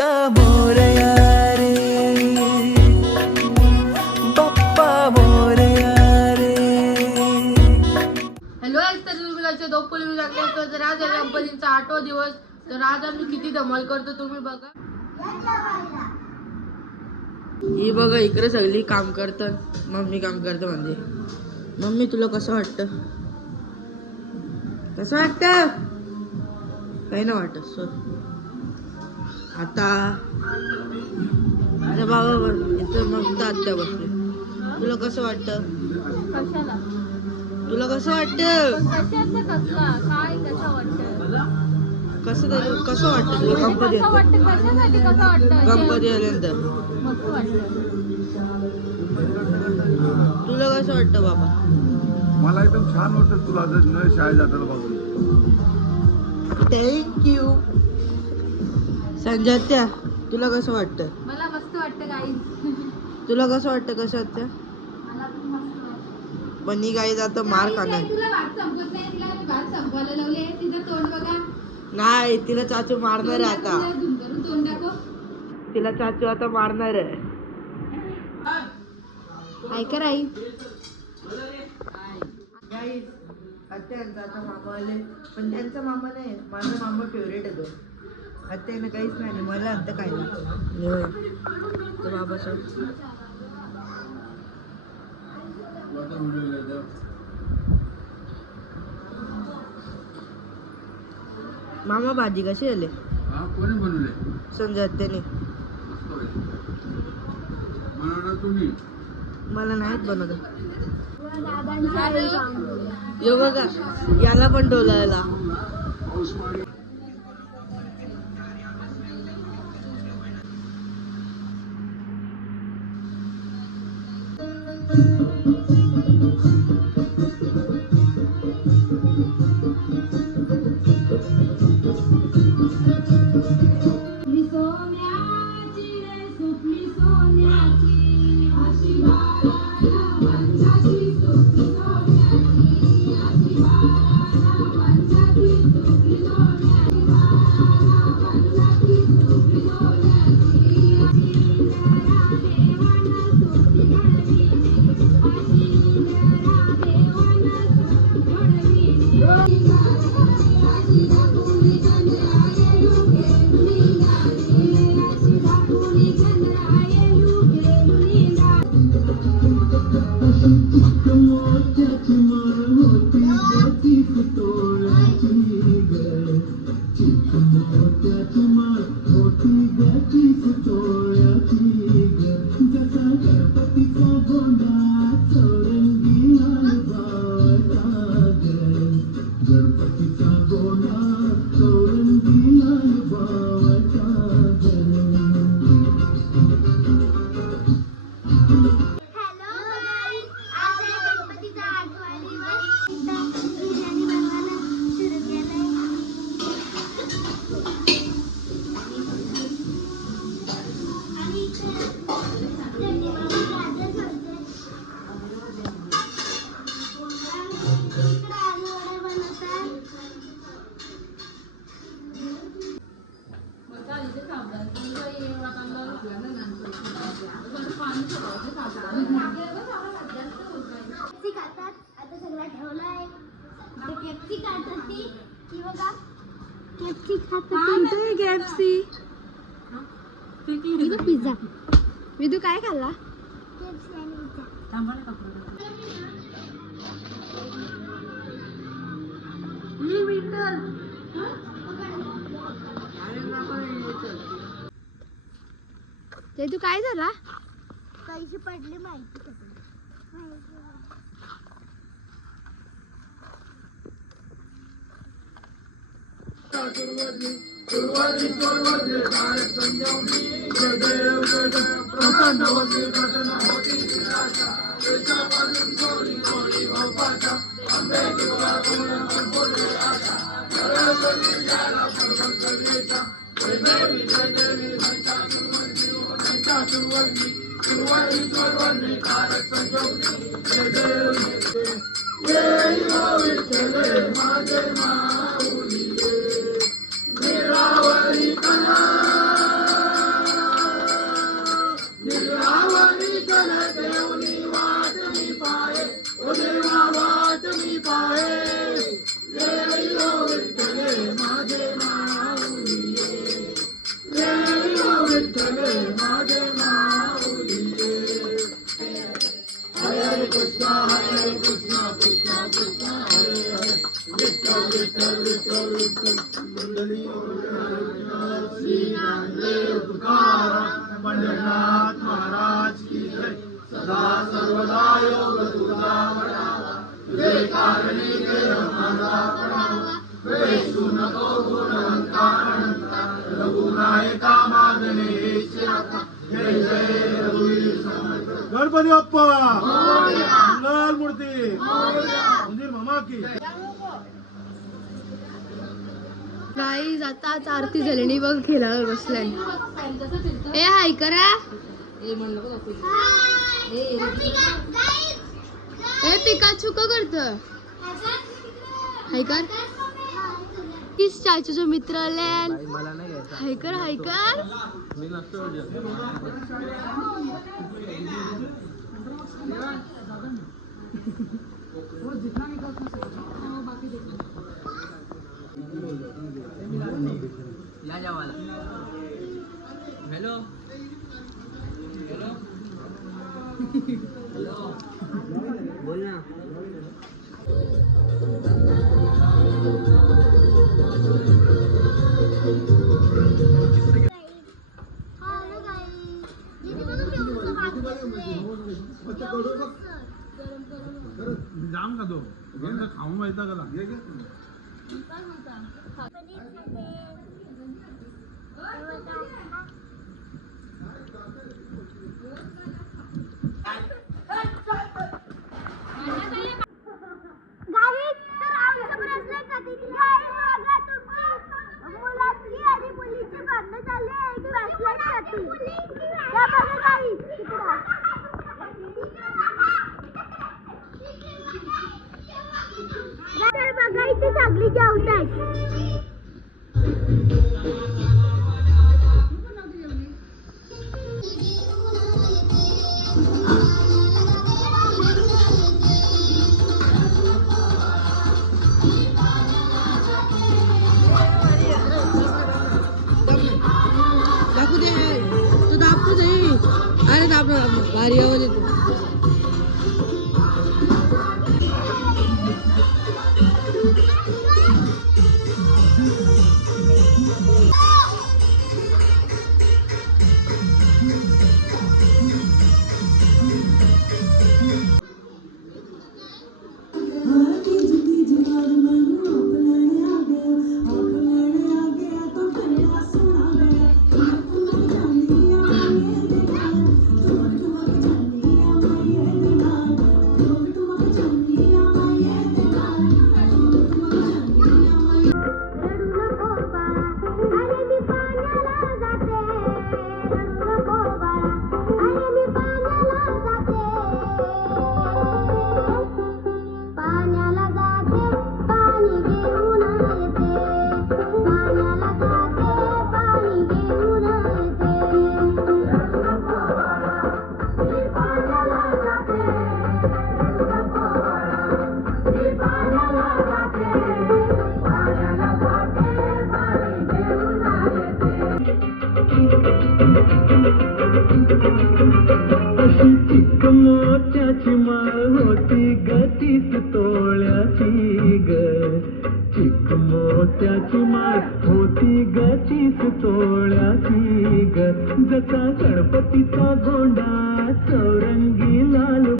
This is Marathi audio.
आमचा मोरया रे बाप्पा मोरया रे हॅलो आज तर तुम्ही लक्ष दोपली मी लागले असतो तर आज आहे गणपतींचा आठवा दिवस. तर आज आम्ही किती धमाल करतो तुम्ही बघा. ही बघा इकडे सगळी काम करतात. मम्मी काम करतो म्हणजे. मम्मी तुला कसं वाटतं? कसं वाटतं? काही ना वाटत सो आता आता बाबा बघ, इथं मस्त आत्या बसले. तुला कसं वाटतं? कशाला? तुला कसं वाटतं? कशाचं कसला? काय कसं वाटतं? कसं तरी कसं वाटतं तुला? गणपती कसं वाटतं? कशासाठी कसं वाटतं? गणपती आल्यानंतर मस्त तुला कसं वाटतं बाबा? मला एकदम छान वाटतं तुला जर न शाळेत जाताना बघून. थँक्यू संजात्या तुला कसं वाटतं? मला मस्त वाटतं गाई. तुला कसं वाटतं कसं वाटतं मला पण ही गाई आता मार खाणार. नाही तिला मी भात संपवायला लावले तिचं तोंड बघा. नाही तिला चाचू मारणार आहे आता. तिला चाचू आता मारणार आहे. ऐका आई Guys, आत्यांचा आता मामा आले. पण त्यांचा मामा नाही माझा मामा फेवरेट आहे तो. आत्यानं काहीच नाही आणि मला आता काही नाही. तर बाबा सर मामा भाजी कशी आली? हा कोणी बनवले? संजय आत्याने बनवलं तुम्ही? मला नाहीत बनवत. यो बघा याला पण डोलायला. हॅलो की बघा. केपसी पिझ्झा. विदू काय खाल्ला? केपसी आणि पिझ्झा. ते तू काय झाला? पैसे पडले माहिती Yeah, you. always tell it, my day, my Pandharnath Maharaj की जय सदा सर्वदा योग तुझा म्हणावा तुझे कारणी माझा नको गुणवंता अनंता रघुनायका मागणे आता जय जय रघुवीर समर्थ गणपती बाप्पा! लाल मूर्ती मंदिर मामा की गाईज आताच आरती झाली आणि बघ खेळावर बसलाय. ए हाय करा. ए पिकाचू का करत? हाय कर. तीस चाचूचे मित्र आले. हाय कर हाय कर. मुलाची आणि मुलीची भांडणं चालली आहे की बॅचलरसाठी त्या बघा गावी तर बघा इथे सगळी जेवतात दे तो दाबतो दे अरे दाबलो भारी आवाज येतो.